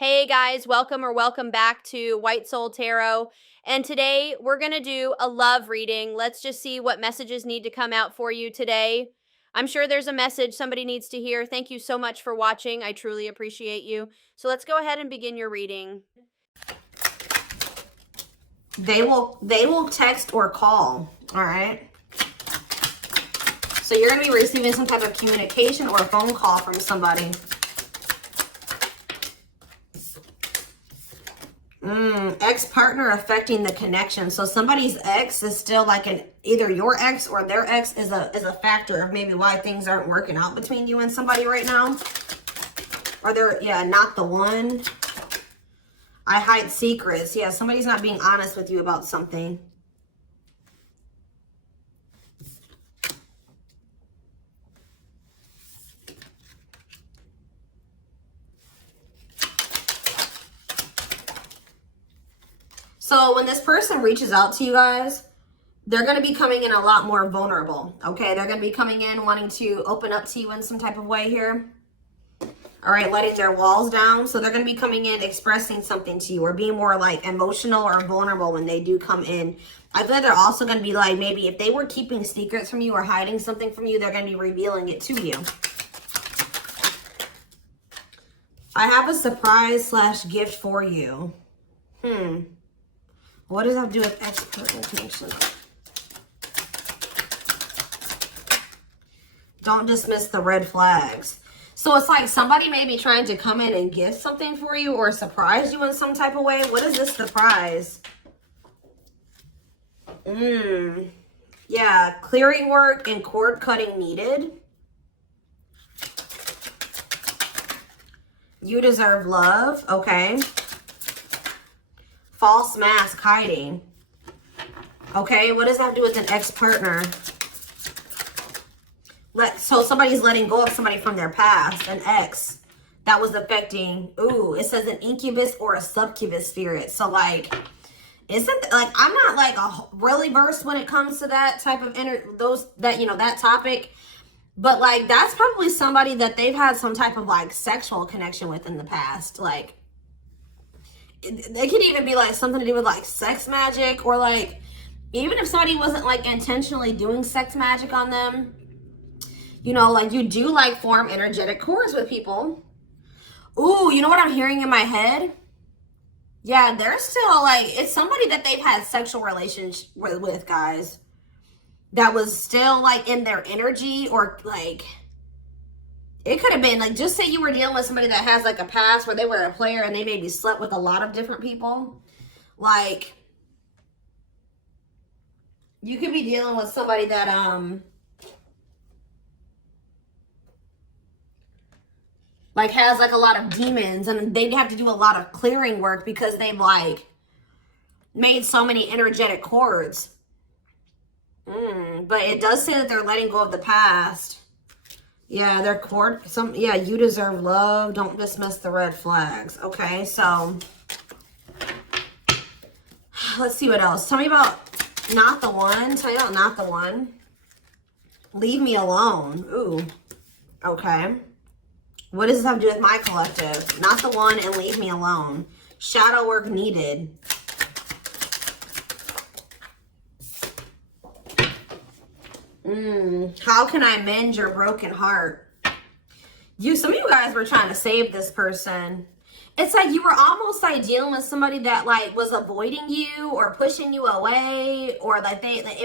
Hey guys, welcome back to White Soul Tarot. And today we're going to do a love reading. Let's just see what messages need to come out for you today. I'm sure there's a message somebody needs to hear. Thank you so much for watching. I truly appreciate you. So let's go ahead and begin your reading. They will text or call, all right? So you're going to be receiving some type of communication or a phone call from somebody. Ex-partner affecting the connection. So somebody's ex is still like either your ex or their ex is a factor of maybe why things aren't working out between you and somebody right now. Or they're, not the one. I hide secrets. Yeah, somebody's not being honest with you about something. So when this person reaches out to you guys, they're going to be coming in a lot more vulnerable, okay? They're going to be coming in wanting to open up to you in some type of way here. All right, letting their walls down. So they're going to be coming in expressing something to you or being more like emotional or vulnerable when they do come in. I feel like they're also going to be like, maybe if they were keeping secrets from you or hiding something from you, they're going to be revealing it to you. I have a surprise / gift for you. What does that have to do with ex-partner connection? Don't dismiss the red flags. So it's like somebody may be trying to come in and give something for you or surprise you in some type of way. What is this surprise? Yeah, clearing work and cord cutting needed. You deserve love. Okay. False mask hiding. Okay, what does that have to do with an ex-partner? So somebody's letting go of somebody from their past, an ex that was affecting. Ooh, it says an incubus or a succubus spirit. So like, isn't like, I'm not like really versed when it comes to that type of that topic, but like that's probably somebody that they've had some type of like sexual connection with in the past. Like, they could even be like something to do with like sex magic, or like even if somebody wasn't like intentionally doing sex magic on them, like you do like form energetic cords with people. Ooh, you know what I'm hearing in my head? Yeah, they're still like, it's somebody that they've had sexual relations with, guys, that was still like in their energy, or like it could have been like, just say you were dealing with somebody that has like a past where they were a player and they maybe slept with a lot of different people. Like, you could be dealing with somebody that like has like a lot of demons, and they'd have to do a lot of clearing work because they've like made so many energetic cords. But it does say that they're letting go of the past. Yeah, they're you deserve love. Don't dismiss the red flags. Okay, so let's see what else. Tell me about not the one. Tell me about not the one. Leave me alone. Ooh, okay. What does this have to do with my collective? Not the one and leave me alone. Shadow work needed. How can I mend your broken heart? Some of you guys were trying to save this person. It's like you were almost like dealing with somebody that like was avoiding you or pushing you away, or like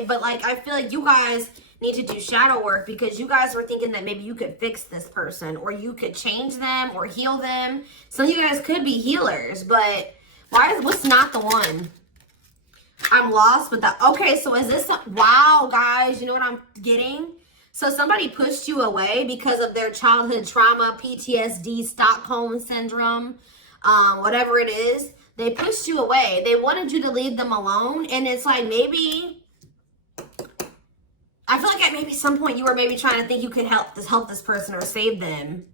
but like I feel like you guys need to do shadow work because you guys were thinking that maybe you could fix this person or you could change them or heal them. Some of you guys could be healers, but what's not the one? I'm lost with that. Okay, so is this, wow, guys, you know what I'm getting? So somebody pushed you away because of their childhood trauma, PTSD, Stockholm syndrome, whatever it is. They pushed you away. They wanted you to leave them alone. And it's like, maybe, I feel like at maybe some point you were maybe trying to think you could help this person or save them.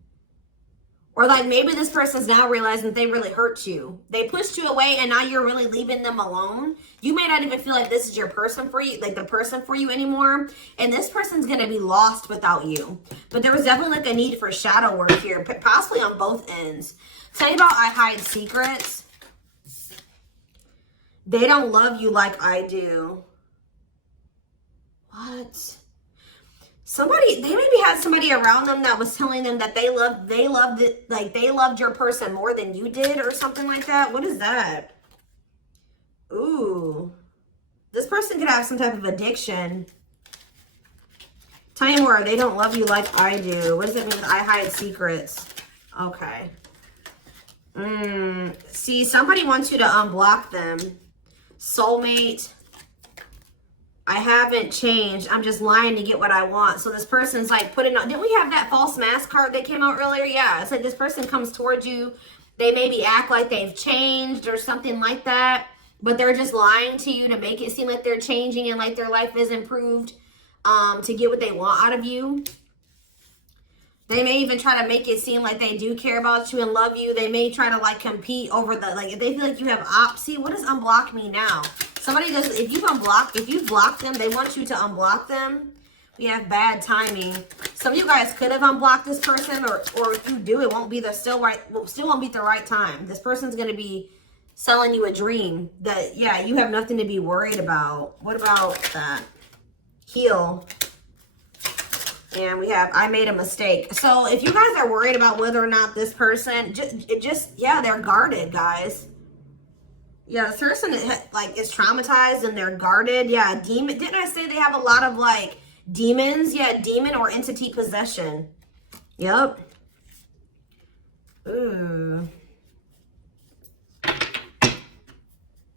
Or like maybe this person's now realizing that they really hurt you. They pushed you away and now you're really leaving them alone. You may not even feel like this is your person for you, like the person for you anymore. And this person's going to be lost without you. But there was definitely like a need for shadow work here, possibly on both ends. Tell me about I hide secrets. They don't love you like I do. What? Somebody, they maybe had somebody around them that was telling them that they loved it, like they loved your person more than you did or something like that. What is that? Ooh. This person could have some type of addiction. Tell me more. They don't love you like I do. What does it mean? I hide secrets. Okay. See, somebody wants you to unblock them. Soulmate. I haven't changed. I'm just lying to get what I want. So this person's like putting on, didn't we have that false mask card that came out earlier? Yeah, it's like this person comes towards you. They maybe act like they've changed or something like that, but they're just lying to you to make it seem like they're changing and like their life is improved, to get what they want out of you. They may even try to make it seem like they do care about you and love you. They may try to like compete over the, like if they feel like you have see, what does unblock me now? Somebody does, if you've blocked them, they want you to unblock them. We have bad timing. Some of you guys could have unblocked this person, or if you do, it won't be the still won't be the right time. This person's gonna be selling you a dream that, yeah, you have nothing to be worried about. What about that? Heal. And we have, I made a mistake. So if you guys are worried about whether or not this person, yeah, they're guarded, guys. Yeah, this person like is traumatized and they're guarded. Yeah, demon. Didn't I say they have a lot of like demons? Yeah, demon or entity possession. Yep. Ooh.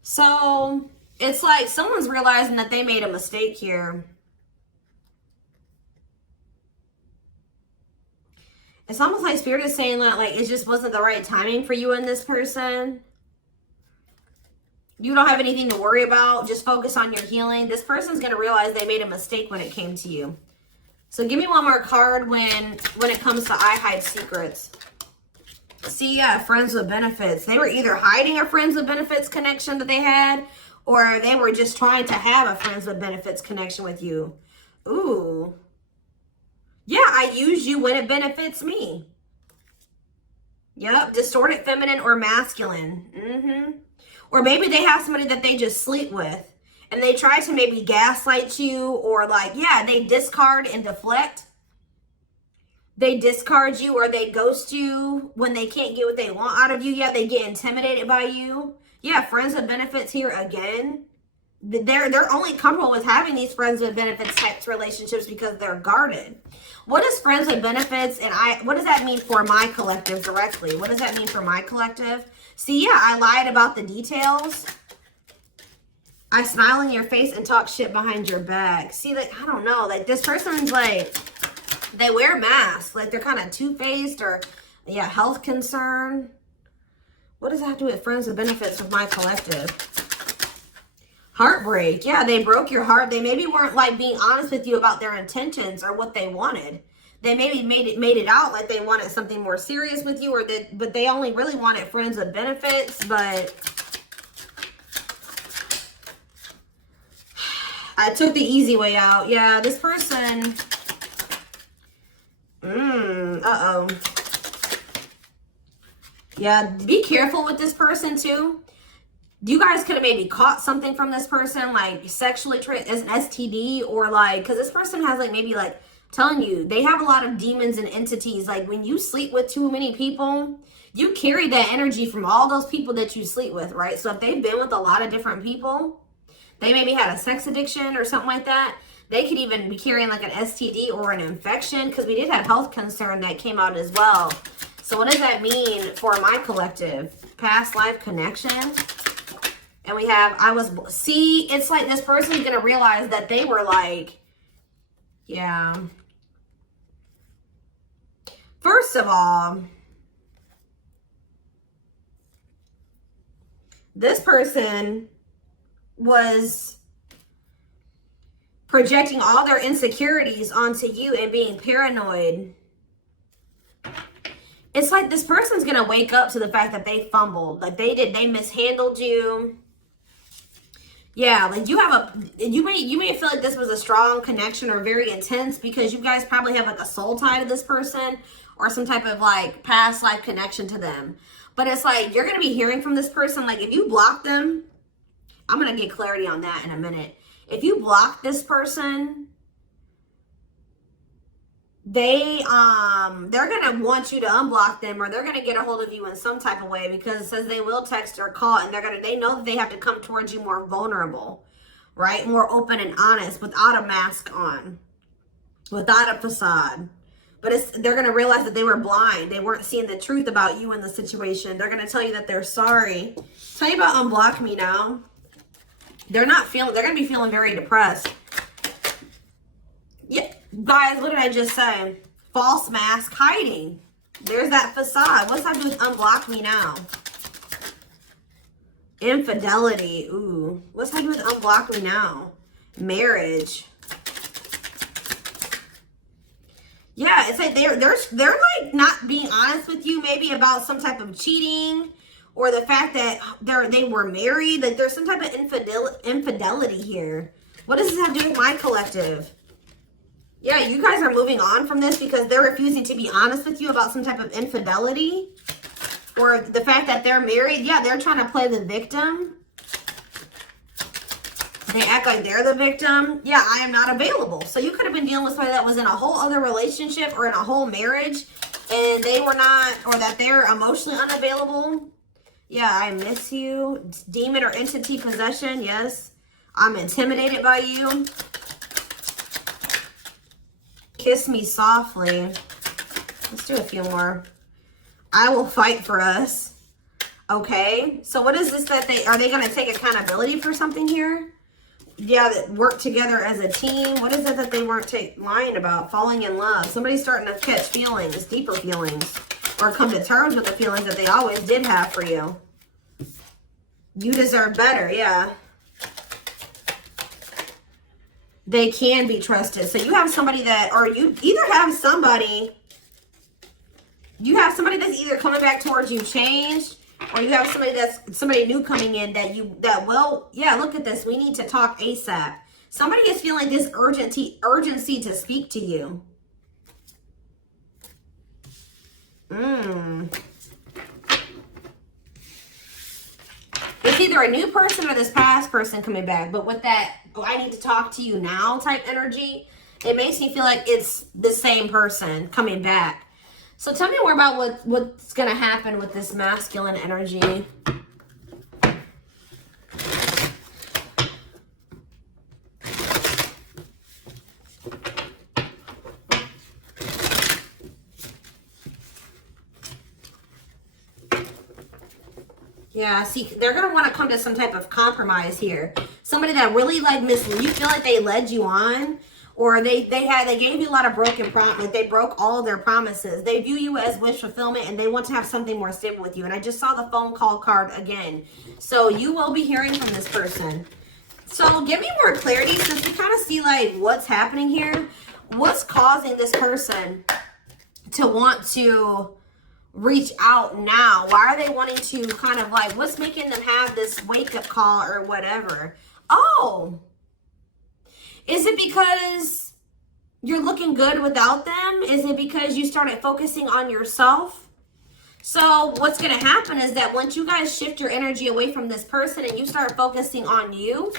So it's like someone's realizing that they made a mistake here. It's almost like Spirit is saying that like it just wasn't the right timing for you and this person. You don't have anything to worry about. Just focus on your healing. This person's going to realize they made a mistake when it came to you. So give me one more card when it comes to I hide secrets. See, yeah, friends with benefits. They were either hiding a friends with benefits connection that they had, or they were just trying to have a friends with benefits connection with you. Ooh. Yeah, I use you when it benefits me. Yep, distorted feminine or masculine. Or maybe they have somebody that they just sleep with and they try to maybe gaslight you, or like, yeah, they discard and deflect. They discard you or they ghost you when they can't get what they want out of you. Yeah, they get intimidated by you. Yeah, friends with benefits here again. They're only comfortable with having these friends with benefits types relationships because they're guarded. What is friends with benefits, and what does that mean for my collective directly? What does that mean for my collective? See, yeah, I lied about the details. I smile in your face and talk shit behind your back. See, like, I don't know. Like, this person's like, they wear masks. Like, they're kind of two-faced, or, yeah, health concern. What does that have to do with friends with benefits with my collective? Heartbreak. Yeah, they broke your heart. They maybe weren't, like, being honest with you about their intentions or what they wanted. They maybe made it out like they wanted something more serious with you, but they only really wanted friends with benefits. But I took the easy way out. Yeah, this person. Uh-oh. Yeah, be careful with this person too. You guys could have maybe caught something from this person, like sexually as an STD, or like, because this person has like maybe like, telling you, they have a lot of demons and entities. Like when you sleep with too many people, you carry that energy from all those people that you sleep with, right? So if they've been with a lot of different people, they maybe had a sex addiction or something like that. They could even be carrying like an STD or an infection, because we did have health concern that came out as well. So what does that mean for my collective? Past life connection. And we have, see, it's like this person's going to realize that they were like, yeah. First of all, this person was projecting all their insecurities onto you and being paranoid. It's like this person's going to wake up to the fact that they fumbled. Like they mishandled you. Yeah, like you may feel like this was a strong connection or very intense because you guys probably have like a soul tie to this person or some type of like past life connection to them. But it's like, you're going to be hearing from this person. Like, if you block them, I'm going to get clarity on that in a minute. If you block this person, they're going to want you to unblock them, or they're going to get a hold of you in some type of way, because it says they will text or call, and they know that they have to come towards you more vulnerable, right? More open and honest, without a mask on, without a facade. But they're going to realize that they were blind. They weren't seeing the truth about you in the situation. They're going to tell you that they're sorry. Tell you about unblock me now. They're going to be feeling very depressed. Yeah, guys, what did I just say? False mask hiding. There's that facade. What's that do with unblock me now? Infidelity. Ooh. What's that do with unblock me now? Marriage. Yeah, it's like they're like not being honest with you, maybe about some type of cheating, or the fact that they were married. Like, there's some type of infidelity here. What does this have to do with my collective? Yeah, you guys are moving on from this because they're refusing to be honest with you about some type of infidelity, or the fact that they're married. Yeah, they're trying to play the victim. They act like they're the victim. Yeah, I am not available. So you could have been dealing with somebody that was in a whole other relationship or in a whole marriage, and they were not, or that they're emotionally unavailable. Yeah, I miss you. Demon or entity possession. Yes. I'm intimidated by you. Kiss me softly. Let's do a few more. I will fight for us. Okay. So what is this that are they going to take accountability for something here? Yeah, that work together as a team. What is it that they weren't lying about? Falling in love. Somebody's starting to catch feelings, deeper feelings, or come to terms with the feelings that they always did have for you. You deserve better. Yeah. They can be trusted. So you have somebody that, or you either have somebody that's either coming back towards you changed, or you have somebody new coming in yeah, look at this. We need to talk ASAP. Somebody is feeling this urgency to speak to you. It's either a new person or this past person coming back. But with that, I need to talk to you now type energy, it makes me feel like it's the same person coming back. So tell me more about what's going to happen with this masculine energy. Yeah, see, they're going to want to come to some type of compromise here. Somebody that really, like, you feel like they led you on, or they gave you a lot of broken promises. They broke all of their promises. They view you as wish fulfillment, and they want to have something more stable with you. And I just saw the phone call card again. So you will be hearing from this person. So give me more clarity, since we kind of see, like, what's happening here. What's causing this person to want to reach out now? Why are they wanting to kind of, like, what's making them have this wake-up call or whatever? Oh, is it because you're looking good without them? Is it because you started focusing on yourself? So what's going to happen is that once you guys shift your energy away from this person and you start focusing on you,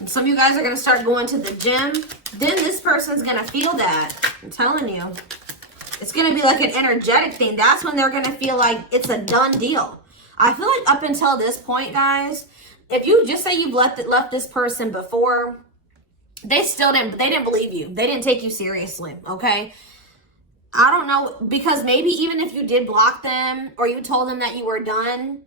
and some of you guys are going to start going to the gym, then this person's going to feel that. I'm telling you. It's going to be like an energetic thing. That's when they're going to feel like it's a done deal. I feel like up until this point, guys, if you just say you've left this person before, they didn't believe you. They didn't take you seriously, okay? I don't know, because maybe even if you did block them or you told them that you were done,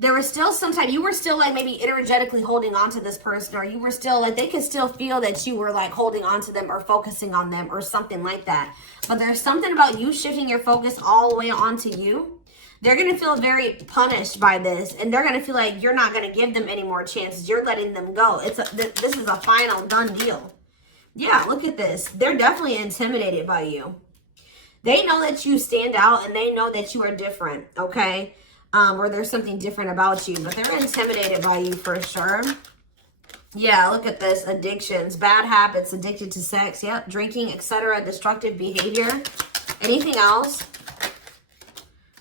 there was still you were still, like, maybe energetically holding on to this person, or you were still, like, they could still feel that you were, like, holding on to them or focusing on them or something like that. But there's something about you shifting your focus all the way onto you. They're going to feel very punished by this, and they're going to feel like you're not going to give them any more chances. You're letting them go. This is a final done deal. Yeah, look at this. They're definitely intimidated by you. They know that you stand out, and they know that you are different, okay? Or there's something different about you, but they're intimidated by you for sure. Yeah, look at this. Addictions, bad habits, addicted to sex, yep, drinking, etc., destructive behavior. Anything else?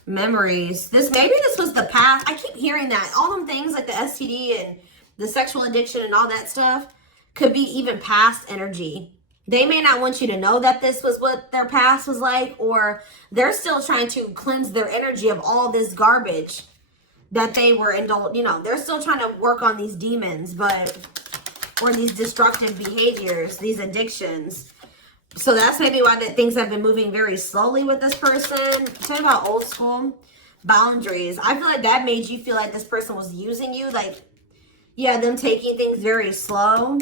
Memories. Maybe this was the past. I keep hearing that. All them things like the STD and the sexual addiction and all that stuff could be even past energy. They may not want you to know that this was what their past was like, or they're still trying to cleanse their energy of all this garbage that they were indulged. You know, they're still trying to work on these demons, or these destructive behaviors, these addictions. So that's maybe why things have been moving very slowly with this person. Talking about old school boundaries. I feel like that made you feel like this person was using you. Like, yeah, them taking things very slow.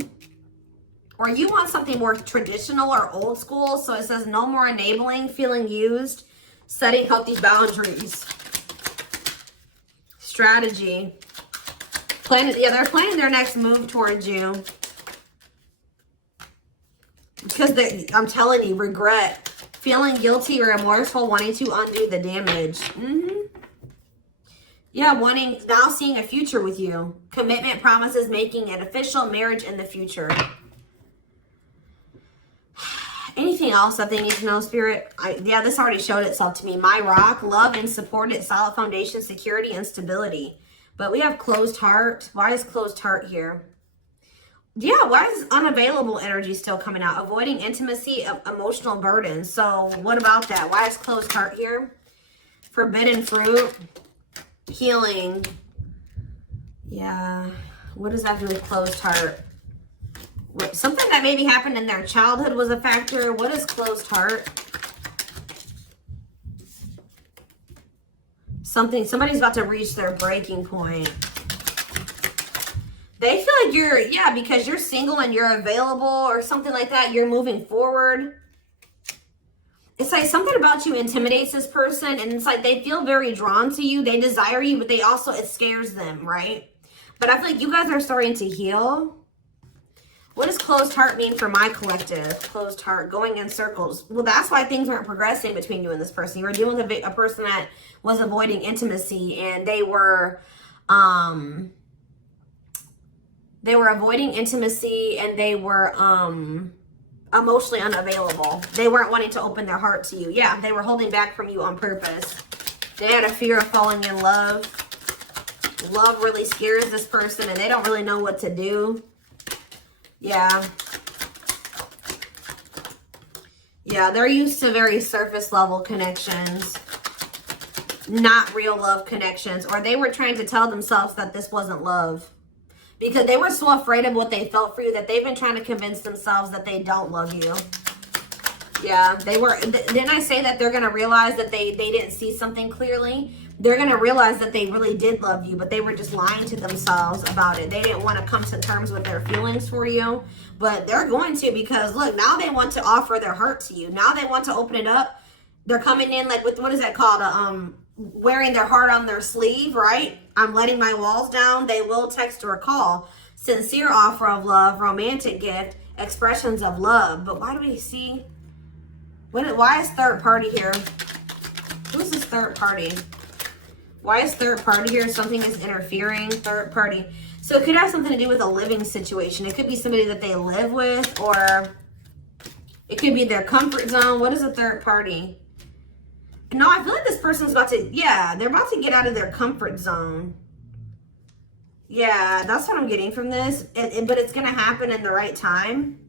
Or you want something more traditional or old school. So it says no more enabling, feeling used, setting healthy boundaries. Strategy. They're planning their next move towards you. Because I'm telling you, regret, feeling guilty or remorseful, wanting to undo the damage. Yeah, now seeing a future with you. Commitment, promises, making an official marriage in the future. Anything else that they need to know, Spirit? Yeah, this already showed itself to me. My rock, love and supported, solid foundation, security, and stability. But we have closed heart. Why is closed heart here? Yeah, why is unavailable energy still coming out? Avoiding intimacy, emotional burden. So what about that? Why is closed heart here? Forbidden fruit, healing. Yeah, what does that do with closed heart? Something that maybe happened in their childhood was a factor. What is closed heart? Somebody's about to reach their breaking point. They feel like because you're single and you're available or something like that, you're moving forward. It's like something about you intimidates this person, and it's like they feel very drawn to you. They desire you, but it scares them, right? But I feel like you guys are starting to heal. What does closed heart mean for my collective? Closed heart, going in circles. Well, that's why things weren't progressing between you and this person. You were dealing with a person that was avoiding intimacy, and they were avoiding intimacy, and they were emotionally unavailable. They weren't wanting to open their heart to you. Yeah, they were holding back from you on purpose. They had a fear of falling in love. Love really scares this person, and they don't really know what to do. Yeah. Yeah, they're used to very surface level connections, not real love connections, or they were trying to tell themselves that this wasn't love because they were so afraid of what they felt for you that they've been trying to convince themselves that they don't love you. Yeah, didn't I say that they're going to realize that they didn't see something clearly? They're going to realize that they really did love you, but they were just lying to themselves about it. They didn't want to come to terms with their feelings for you, but they're going to, because look, now they want to offer their heart to you. Now they want to open it up. They're coming in like with, what is that called? Wearing their heart on their sleeve, right? I'm letting my walls down. They will text or call. Sincere offer of love, romantic gift, expressions of love. But why do we see? Why is third party here? Who's this third party? Why is third party here? Something is interfering. Third party. So it could have something to do with a living situation. It could be somebody that they live with, or it could be their comfort zone. What is a third party? No, I feel like this person's about to, they're about to get out of their comfort zone. Yeah, that's what I'm getting from this. But it's going to happen in the right time.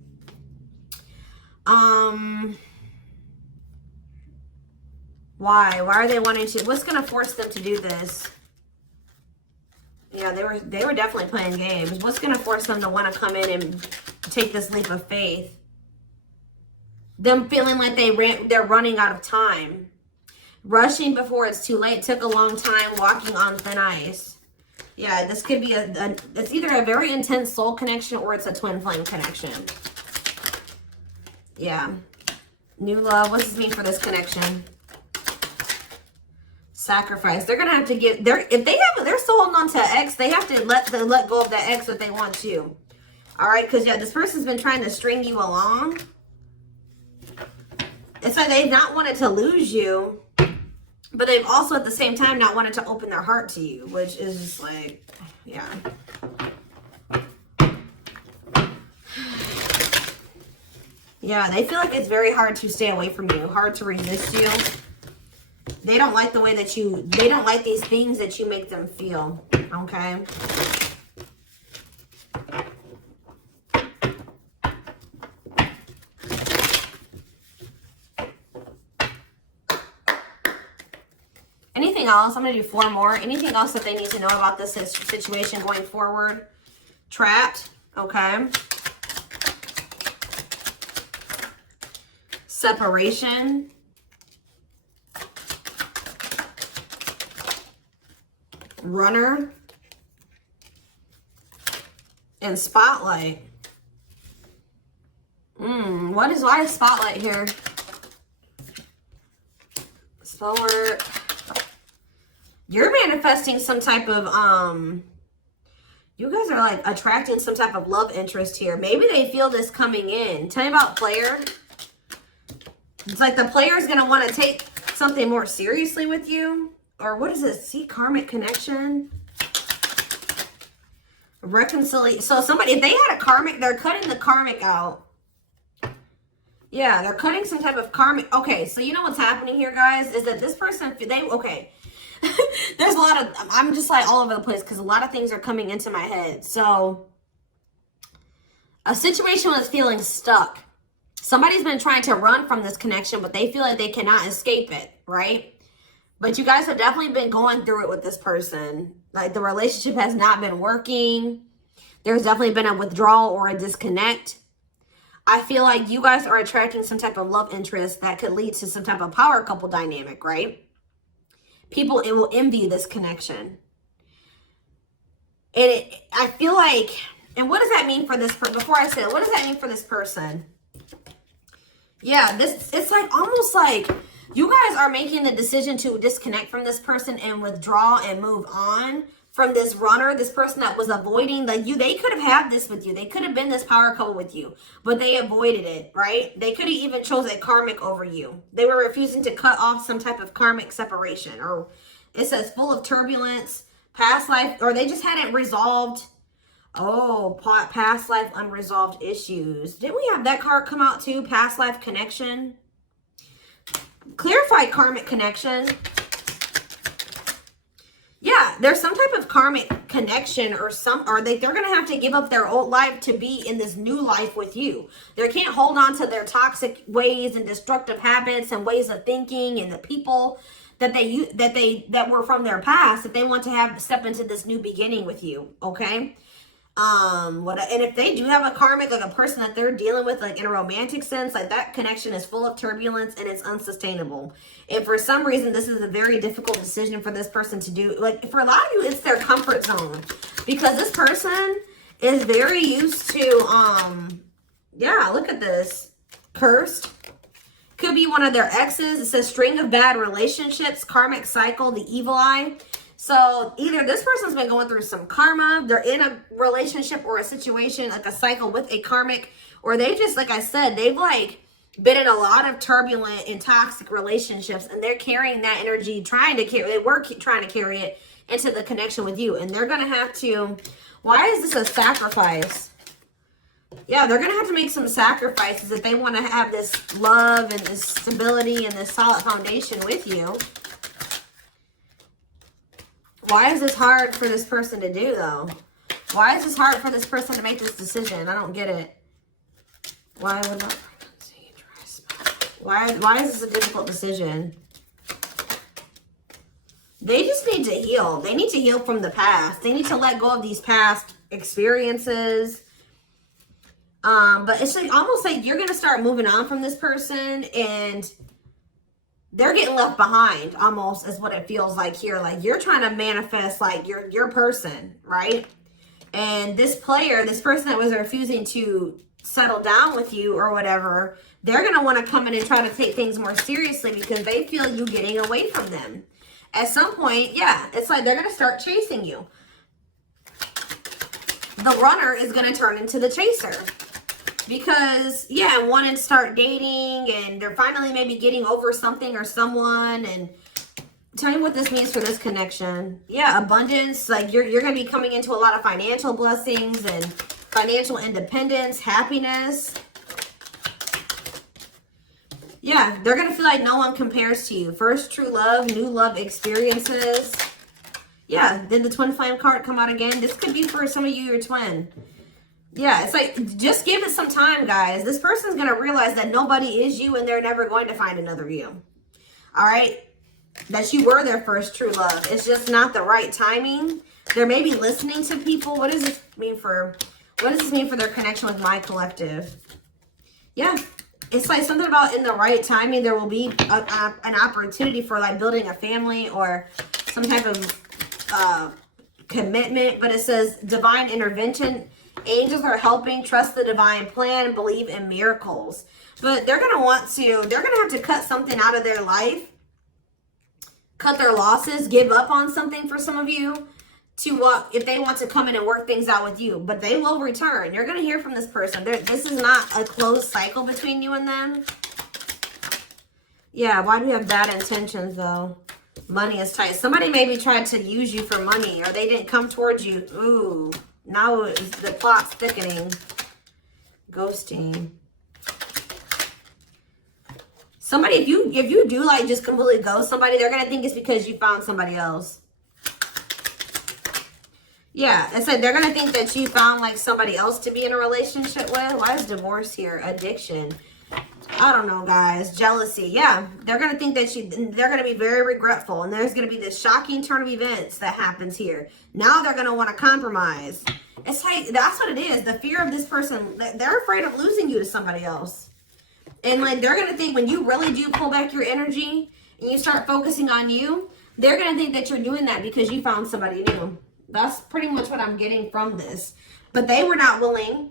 Why? Why are they wanting to? What's going to force them to do this? Yeah, they were definitely playing games. What's going to force them to want to come in and take this leap of faith? Them feeling like they're running out of time. Rushing before it's too late. Took a long time. Walking on thin ice. Yeah, this could be it's either a very intense soul connection or it's a twin flame connection. Yeah. New love. What does this mean for this connection? Sacrifice. They're gonna have to give. They're still holding on to an ex. They have to let go of that ex if they want to. All right, because this person's been trying to string you along. It's like they've not wanted to lose you, but they've also at the same time not wanted to open their heart to you, which is just like, yeah. Yeah, they feel like it's very hard to stay away from you, hard to resist you. They don't like the way that they don't like these things that you make them feel, okay? Anything else? I'm going to do 4 more. Anything else that they need to know about this situation going forward? Trapped, okay? Separation. Runner. And spotlight. Why is spotlight here? Slower. You're manifesting some type of, you guys are like attracting some type of love interest here. Maybe they feel this coming in. Tell me about player. It's like the player is going to want to take something more seriously with you. Or what is this? See, karmic connection. Reconciliation. So somebody, if they had a karmic, they're cutting the karmic out. Yeah, they're cutting some type of karmic. Okay, so you know what's happening here, guys, is that this person, okay. There's a lot of, I'm just like all over the place because a lot of things are coming into my head. So a situation was feeling stuck. Somebody's been trying to run from this connection, but they feel like they cannot escape it, right? But you guys have definitely been going through it with this person. Like the relationship has not been working. There's definitely been a withdrawal or a disconnect. I feel like you guys are attracting some type of love interest that could lead to some type of power couple dynamic, right? People, it will envy this connection. And I feel like, and what does that mean for this person? Before I say it, what does that mean for this person? Yeah, it's like almost like you guys are making the decision to disconnect from this person and withdraw and move on from this runner, this person that was avoiding they could have had this with you. They could have been this power couple with you, but they avoided it, right? They could have even chose a karmic over you. They were refusing to cut off some type of karmic separation, or it says full of turbulence, past life, or they just hadn't resolved. Oh, past life unresolved issues. Didn't we have that card come out too? Past life connection. Clarified karmic connection. Yeah, there's some type of karmic connection or they're going to have to give up their old life to be in this new life with you. They can't hold on to their toxic ways and destructive habits and ways of thinking and the people that were from their past, that they want to step into this new beginning with you, okay? And if they do have a karmic, like a person that they're dealing with, like in a romantic sense, like that connection is full of turbulence and it's unsustainable. And for some reason, this is a very difficult decision for this person to do. Like for a lot of you, it's their comfort zone, because this person is very used to, yeah, look at this. Cursed. Could be one of their exes. It says string of bad relationships, karmic cycle, the evil eye. So either this person's been going through some karma, they're in a relationship or a situation, like a cycle with a karmic, or they just, like I said, they've like been in a lot of turbulent and toxic relationships, and they're carrying that energy, trying to carry it into the connection with you. And they're going to have to, why is this a sacrifice? Yeah, they're going to have to make some sacrifices if they want to have this love and this stability and this solid foundation with you. Why is this hard for this person to do, though? Why is this hard for this person to make this decision? I don't get it. Why would not pregnancy, dry spot? Why is this a difficult decision? They just need to heal. They need to heal from the past. They need to let go of these past experiences. But it's like almost like you're going to start moving on from this person, and they're getting left behind, almost, is what it feels like here. Like you're trying to manifest like your person, right? And this player, this person that was refusing to settle down with you or whatever, they're going to want to come in and try to take things more seriously because they feel you getting away from them. At some point, yeah, it's like they're going to start chasing you. The runner is going to turn into the chaser. Because, yeah, want to start dating, and they're finally maybe getting over something or someone. And tell me what this means for this connection. Yeah, abundance. Like you're going to be coming into a lot of financial blessings and financial independence, happiness. Yeah, they're going to feel like no one compares to you. First true love, new love experiences. Yeah, then the twin flame card come out again. This could be for some of you, your twin. Yeah, it's like, just give it some time, guys. This person's going to realize that nobody is you and they're never going to find another you. All right? That you were their first true love. It's just not the right timing. They're maybe listening to people. What does this mean for their connection with my collective? Yeah. It's like something about in the right timing, there will be an opportunity for like building a family or some type of commitment. But it says divine intervention. Angels are helping. Trust the divine plan. Believe in miracles. But they're going to have to cut something out of their life. Cut their losses. Give up on something for some of you. If they want to come in and work things out with you, but they will return. You're going to hear from this person. This is not a closed cycle between you and them. Yeah, why do we have bad intentions though? Money is tight. Somebody maybe tried to use you for money or they didn't come towards you. Ooh, now the plot's thickening. Ghosting. Somebody, if you do like just completely ghost somebody, they're going to think it's because you found somebody else. Yeah, I said they're going to think that you found like somebody else to be in a relationship with. Why is divorce here? Addiction. I don't know, guys. Jealousy. Yeah, they're going to think that they're going to be very regretful. And there's going to be this shocking turn of events that happens here. Now they're going to want to compromise. It's like, that's what it is. The fear of this person, they're afraid of losing you to somebody else. And like, they're going to think when you really do pull back your energy and you start focusing on you, they're going to think that you're doing that because you found somebody new. That's pretty much what I'm getting from this. But they were not willing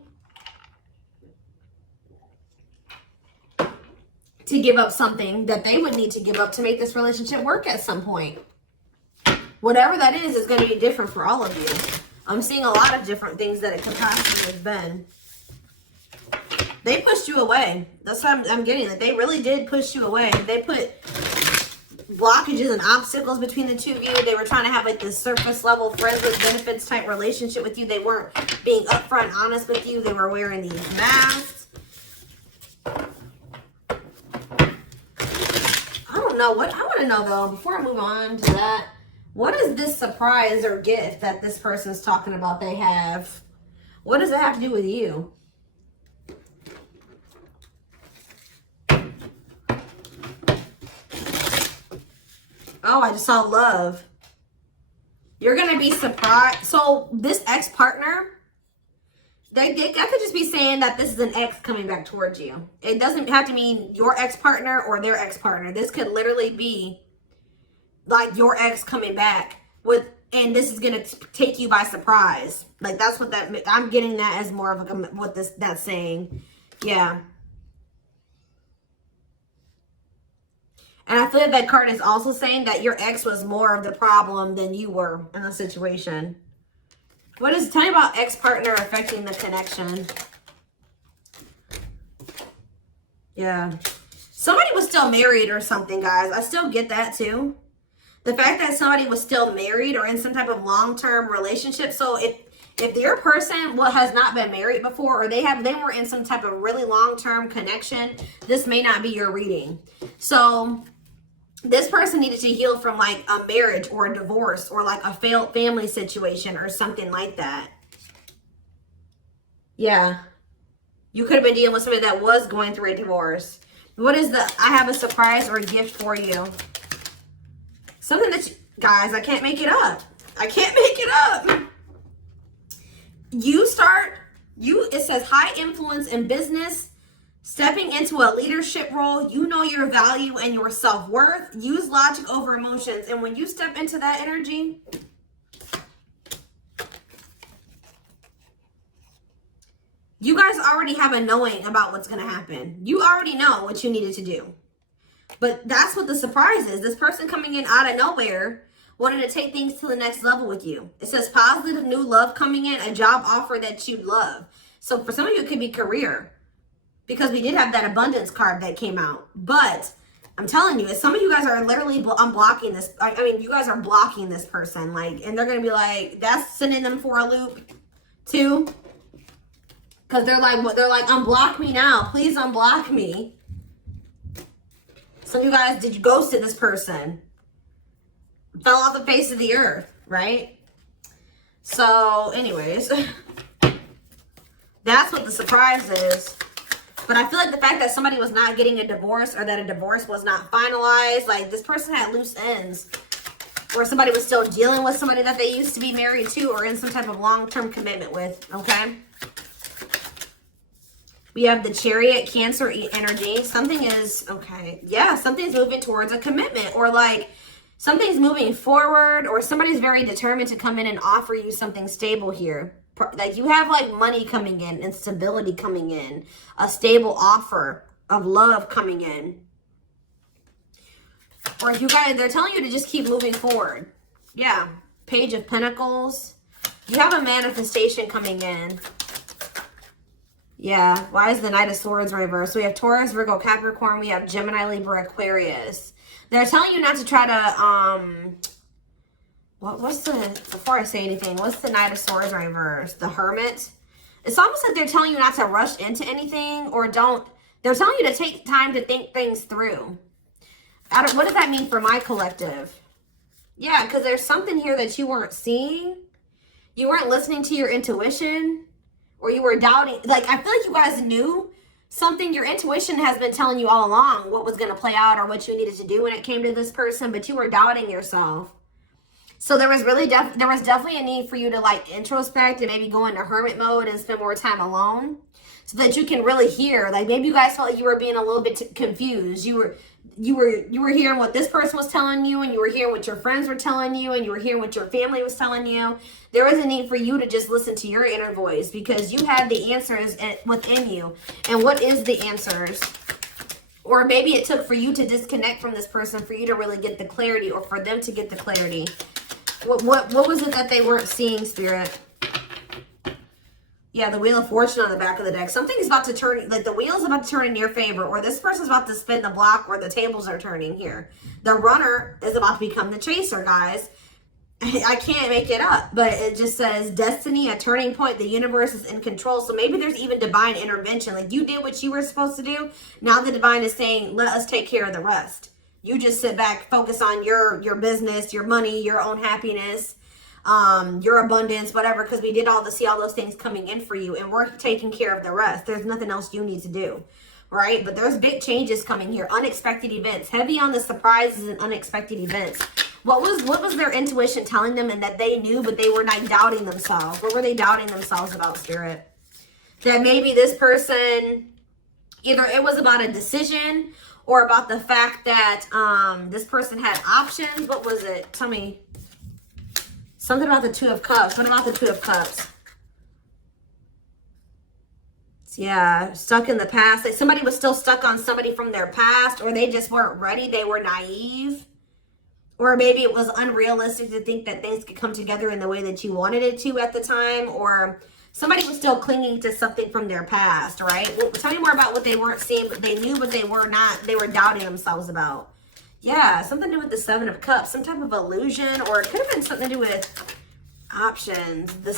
to give up something that they would need to give up to make this relationship work at some point. Whatever that is going to be different for all of you. I'm seeing a lot of different things that it could possibly have been. They pushed you away. That's what I'm getting. That they really did push you away. They put blockages and obstacles between the two of you. They were trying to have like this surface level friends with benefits type relationship with you. They weren't being upfront honest with you. They were wearing these masks. I don't know what I want to know though, before I move on to that, what is this surprise or gift that this person's talking about they have? What does it have to do with you? Oh, I just saw love. You're going to be surprised. So this ex-partner, they could just be saying that this is an ex coming back towards you. It doesn't have to mean your ex-partner or their ex-partner. This could literally be like your ex coming back and this is going to take you by surprise. Like that's what I'm getting that as more of what that's saying. Yeah. And I feel like that card is also saying that your ex was more of the problem than you were in the situation. Tell me about ex-partner affecting the connection. Yeah. Somebody was still married or something, guys. I still get that too. The fact that somebody was still married or in some type of long-term relationship. So if your person has not been married before or they were in some type of really long-term connection, this may not be your reading. So this person needed to heal from like a marriage or a divorce or like a failed family situation or something like that. Yeah. You could have been dealing with somebody that was going through a divorce. What is I have a surprise or a gift for you. Something that guys, I can't make it up. I can't make it up. It says high influence in business. Stepping into a leadership role, you know your value and your self-worth. Use logic over emotions. And when you step into that energy, you guys already have a knowing about what's going to happen. You already know what you needed to do. But that's what the surprise is. This person coming in out of nowhere wanted to take things to the next level with you. It says positive new love coming in, a job offer that you'd love. So for some of you, it could be career. Because we did have that abundance card that came out. But I'm telling you, some of you guys are literally unblocking this. I mean, you guys are blocking this person. And they're going to be like, that's sending them for a loop too. Because they're like, unblock me now. Please unblock me. Some of you guys, did you ghosted this person? Fell off the face of the earth, right? So, anyways, that's what the surprise is. But I feel like the fact that somebody was not getting a divorce or that a divorce was not finalized, like this person had loose ends. Or somebody was still dealing with somebody that they used to be married to or in some type of long-term commitment with, okay? We have the Chariot, Cancer energy. Something is, okay, yeah, something's moving towards a commitment, or like something's moving forward, or somebody's very determined to come in and offer you something stable here. Like you have like money coming in and stability coming in, a stable offer of love coming in. Or you guys, they're telling you to just keep moving forward. Yeah, Page of Pentacles. You have a manifestation coming in. Yeah, why is the Knight of Swords reversed? So we have Taurus, Virgo, Capricorn. We have Gemini, Libra, Aquarius. They're telling you not to try to, before I say anything, what's the Knight of Swords reversed? The Hermit. It's almost like they're telling you not to rush into anything, or they're telling you to take time to think things through. What does that mean for my collective? Yeah, because there's something here that you weren't seeing. You weren't listening to your intuition, or you were doubting. Like, I feel like you guys knew something. Your intuition has been telling you all along what was going to play out or what you needed to do when it came to this person, but you were doubting yourself. So there was really there was definitely a need for you to like introspect and maybe go into hermit mode and spend more time alone so that you can really hear. Like maybe you guys felt like you were being a little bit confused. You were hearing what this person was telling you, and you were hearing what your friends were telling you, and you were hearing what your family was telling you. There was a need for you to just listen to your inner voice because you had the answers within you. And what is the answers? Or maybe it took for you to disconnect from this person for you to really get the clarity, or for them to get the clarity. What was it that they weren't seeing, Spirit? Yeah, the Wheel of Fortune on the back of the deck. Something's about to turn, like the wheel's about to turn in your favor, or this person's about to spin the block, or the tables are turning here. The runner is about to become the chaser, guys. I can't make it up, but it just says destiny, a turning point. The universe is in control. So maybe there's even divine intervention. Like you did what you were supposed to do. Now the divine is saying, let us take care of the rest. You just sit back, focus on your business, your money, your own happiness, your abundance, whatever, because we did see all those things coming in for you, and we're taking care of the rest. There's nothing else you need to do, right? But there's big changes coming here, unexpected events, heavy on the surprises and unexpected events. What was their intuition telling them, and that they knew, but they were not doubting themselves? What were they doubting themselves about, Spirit? That maybe this person, either it was about a decision or about the fact that this person had options. What was it? Tell me. Something about the Two of Cups. What about the Two of Cups? Yeah, stuck in the past. Like somebody was still stuck on somebody from their past, or they just weren't ready. They were naive. Or maybe it was unrealistic to think that things could come together in the way that you wanted it to at the time. Or somebody was still clinging to something from their past, right? Well, tell me more about what they weren't seeing, but they knew, but they were not. They were doubting themselves about. Yeah, something to do with the Seven of Cups, some type of illusion, or it could have been something to do with options. The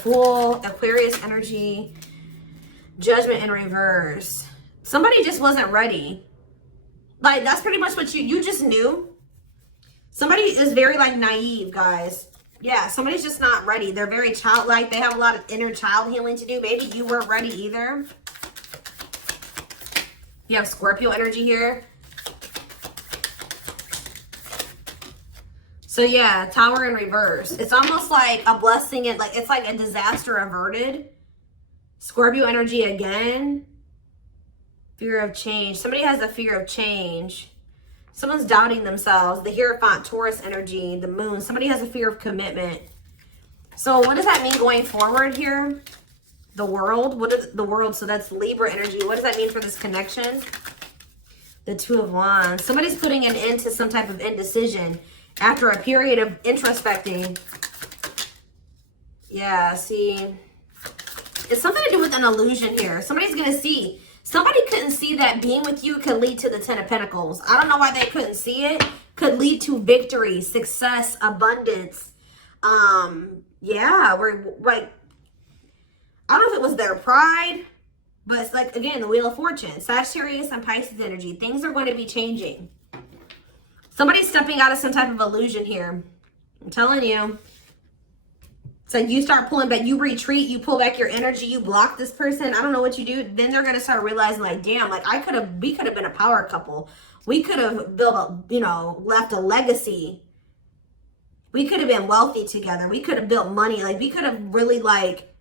Fool, Aquarius energy, Judgment in reverse. Somebody just wasn't ready. Like, that's pretty much what you just knew. Somebody is very, like, naive, guys. Yeah, somebody's just not ready. They're very childlike. They have a lot of inner child healing to do. Maybe you weren't ready either. You have Scorpio energy here. So yeah, Tower in reverse. It's almost like a blessing, and like it's like a disaster averted. Scorpio energy again. Fear of change. Somebody has a fear of change. Someone's doubting themselves. The Hierophant, Taurus energy, the Moon. Somebody has a fear of commitment. So what does that mean going forward here? The World. What is the World? So that's Libra energy. What does that mean for this connection? The Two of Wands. Somebody's putting an end to some type of indecision after a period of introspecting. Yeah, see. It's something to do with an illusion here. Somebody's going to see. Somebody couldn't see that being with you could lead to the Ten of Pentacles. I don't know why they couldn't see it. Could lead to victory, success, abundance. Yeah, we're like, I don't know if it was their pride, but it's like, again, the Wheel of Fortune. Sagittarius and Pisces energy. Things are going to be changing. Somebody's stepping out of some type of illusion here. I'm telling you. It's like you start pulling back, you retreat, you pull back your energy, you block this person. I don't know what you do. Then they're gonna start realizing, like, damn, like we could have been a power couple. We could have built a, you know, left a legacy. We could have been wealthy together. We could have built money. Like, we could have really, like,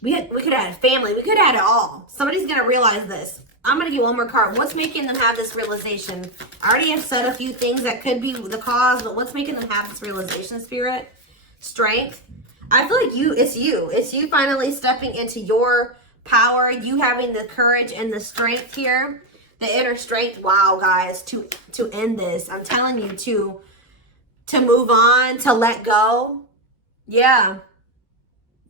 we could have had a family. We could have had it all. Somebody's gonna realize this. I'm gonna get one more card. What's making them have this realization? I already have said a few things that could be the cause, but what's making them have this realization, Spirit? Strength. I feel like it's you finally stepping into your power, you having the courage and the strength here, the inner strength. Wow, guys, to end this. I'm telling you, to move on, to let go. Yeah.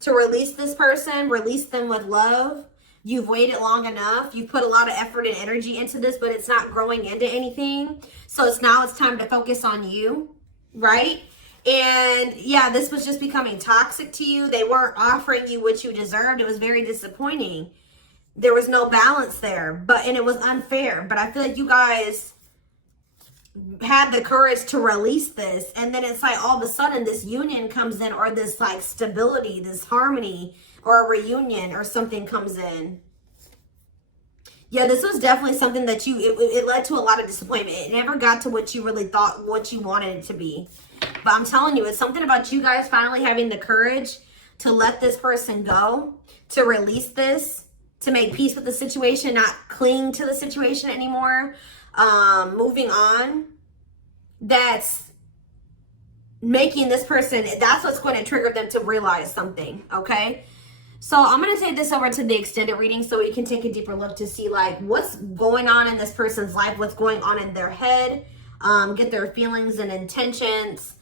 To release this person, release them with love. You've waited long enough. You've put a lot of effort and energy into this, but it's not growing into anything. So it's time to focus on you, right? And yeah, this was just becoming toxic to you. They weren't offering you what you deserved. It was very disappointing. There was no balance there, and it was unfair. But I feel like you guys had the courage to release this. And then it's like all of a sudden this union comes in, or this like stability, this harmony, or a reunion or something comes in. Yeah, this was definitely something that it led to a lot of disappointment. It never got to what you really thought, what you wanted it to be. But I'm telling you, it's something about you guys finally having the courage to let this person go, to release this, to make peace with the situation, not cling to the situation anymore, moving on. That's making this person, that's what's going to trigger them to realize something, okay? So I'm going to take this over to the extended reading so we can take a deeper look to see like what's going on in this person's life, what's going on in their head, get their feelings and intentions